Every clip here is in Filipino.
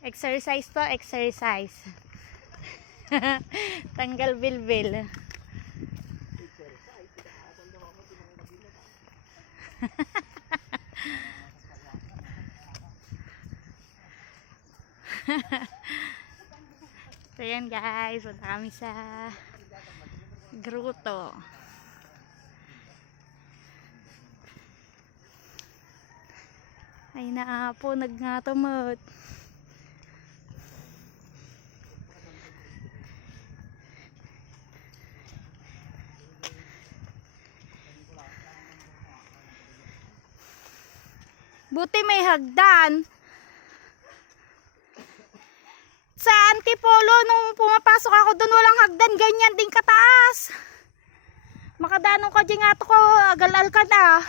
Exercise to, exercise. Tanggal bilbil. so yan guys, punta kami sa gruto. Ay na po, nagngatumot. Buti may hagdan. Sa Antipolo, nung pumapasok ako doon, walang hagdan. Ganyan din kataas. Makadanong ka dyan nga to ko, agal-al ka na.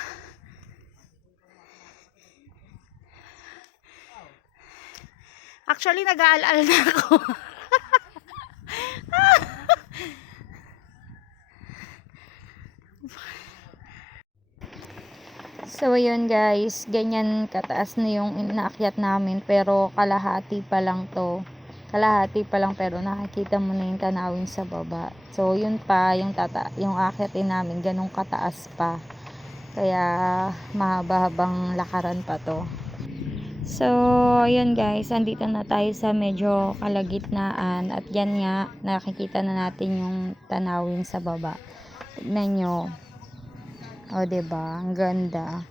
Actually, nag-aalal na ako. So, yun guys, ganyan kataas na yung inaakyat namin pero kalahati pa lang to. Kalahati pa lang pero nakikita mo na yung tanawin sa baba. So, yun pa, yung, tata yung akyatin namin, ganun kataas pa. Kaya, mahaba-habang lakaran pa to. So, ayun guys, andito na tayo sa medyo kalagitnaan at yan nga, nakikita na natin yung tanawin sa baba. Tignan nyo. O, ba Ang ganda.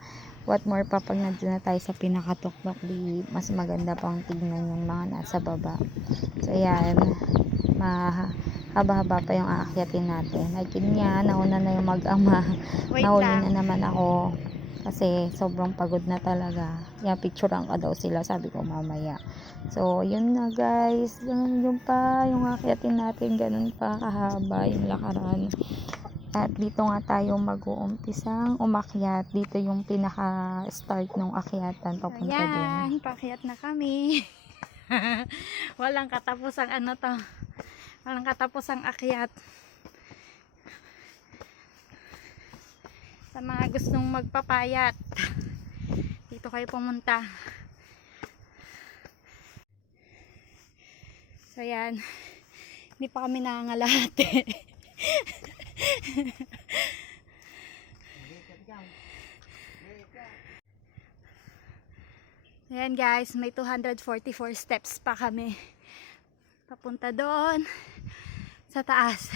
What more pa pag nandun na tayo sa pinakatuktok, di mas maganda pang tignan yung mga nasa baba. So, ayan. Mahaba-haba pa yung aakyatin natin. Yun nga, nauna na yung mag-ama. Lang. na naman ako. Kasi sobrang pagod na talaga. Yan, picturean ka daw sila. Sabi ko mamaya. So, yun na guys. Yun, yun pa. Yung akyatin natin. Ganun pa kahaba yung lakaran. At dito nga tayo mag-uumpisang umakyat. Dito yung pinaka-start ng akyatan papunta doon. Ayan, pakyat na kami. Walang katapusang ano to. Walang katapusang akyat. Sa mga gustong magpapayat. Dito kayo pumunta. So yan. Hindi pa kami nangangalate. Ayan guys, may 244 steps pa kami. Papunta doon sa taas.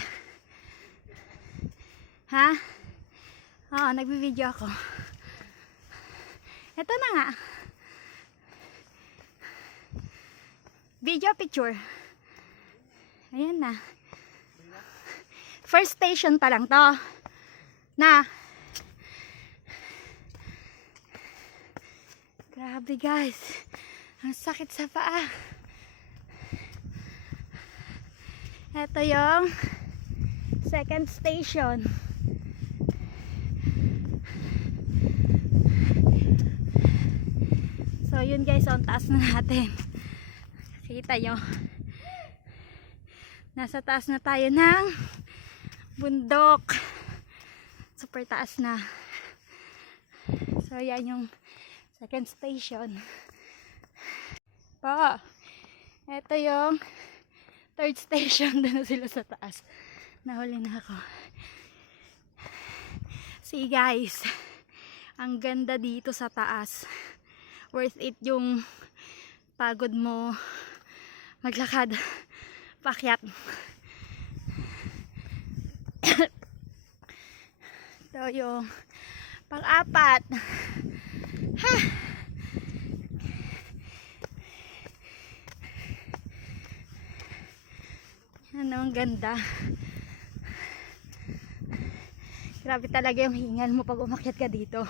Ha? Oo, nagbibideo ako. Ito na nga. Video picture. Ayan na. First station pa lang to. Na. Grabe guys. Ang sakit sa paa. Ito yung second station. So yun guys, ang taas na natin. Kita nyo. Nasa taas na tayo ng bundok. Super taas na. So yan yung second station. Pa, ito yung third station. Doon na sila sa taas. Nahuli na ako. See guys, ang ganda dito sa taas. Worth it yung pagod mo maglakad, pakyat. Ito yung pang-apat. Ha! Ano, ang ganda. Grabe talaga yung hingal mo pag umakyat ka dito.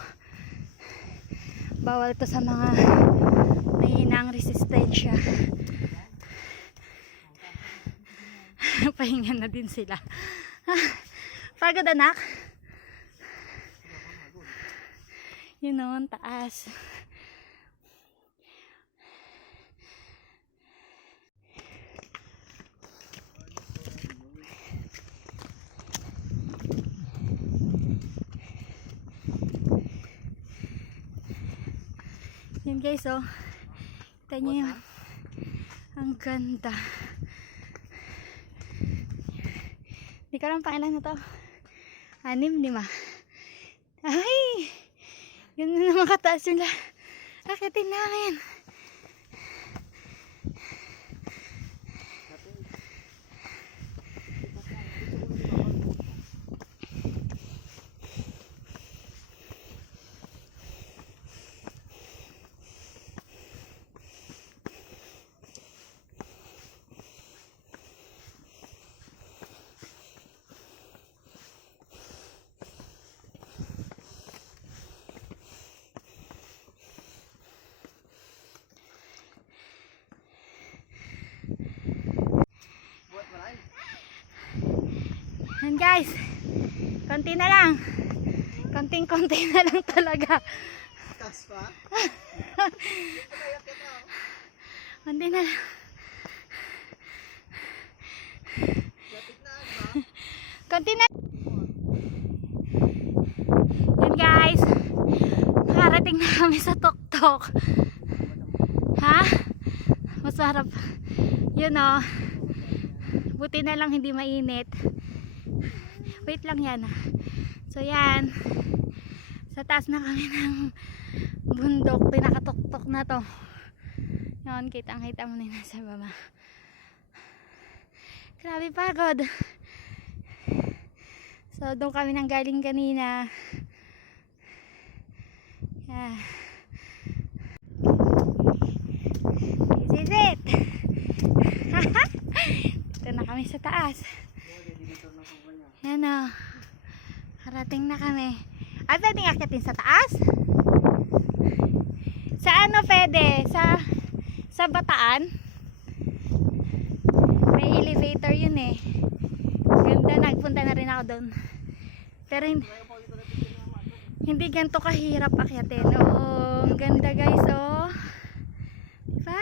Bawal to sa mga may hinang resistensya. Pahinga na din sila. Pagod anak. Yun ang taas. Yun guys, oh. Kita nyo yun. Ang ganda. Hindi ko lang pangilan na to. Anim, lima. Ay! Ganda naman kataas yung la. Akitin namin. Yan guys. Konti na lang. Konting-konti na lang talaga. Tas pa? Konti na lang. Konti na. Yan guys. Nakarating na kami sa tuktok. Ha? Masarap. Yun oh. Buti na lang hindi mainit. Wait lang yan. ah. So yan. Sa taas na kami ng bundok. Pinakatuktok na to. Yun, kitang kita mo na yun sa baba. Grabe pagod. So, doon kami nang galing kanina. Yeah. This is it. Dito na kami sa taas. Yan o. Karating na kami. Ay, pwedeng akitin sa taas? Sa ano pwede? Sa, sa bataan? May elevator yun eh. Ganda, nagpunta na rin ako doon. Pero hindi, hindi ganito kahirap akyatin. Oo, ganda guys, oh. Diba?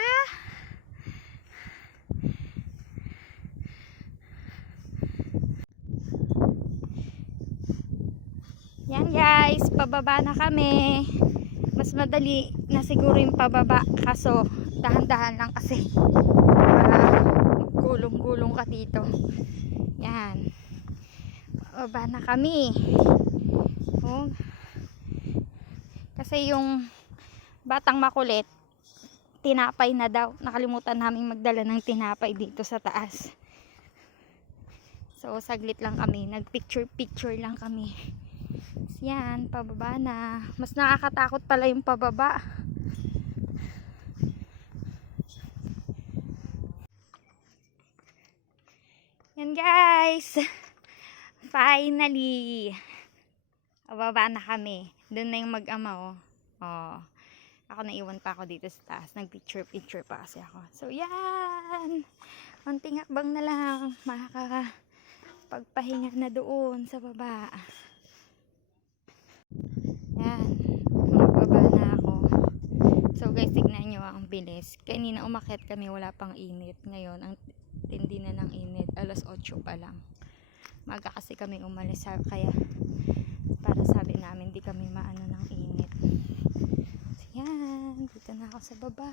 Yan guys, pababa na kami. Mas madali na siguro yung pababa. Kaso, dahan-dahan lang kasi. Para gulong-gulong ka dito. Yan. Pababa na kami. Oh. Kasi yung batang makulit, tinapay na daw. Nakalimutan namin magdala ng tinapay dito sa taas. So, saglit lang kami. Nag-picture-picture lang kami. Yan, pababa na. Mas nakakatakot pala yung pababa. Yan guys. Finally. Pababa na kami. Doon na yung mag-ama oh. Oh. Ako naiwan pa ako dito sa taas. Nag-picture picture pa kasi ako. So yan. Konting hakbang na lang. Makaka pagpahinga na doon sa baba. Yan. Magbaba na ako. So guys, tignan nyo ah, ang bilis. Kanina umakit kami, wala pang init. Ngayon, ang tindi na ng init. Alas 8 pa lang. Maga kasi kami umalis. sa- Kaya, para sabi namin, di kami maano ng init. So yan, dito na ako sa baba.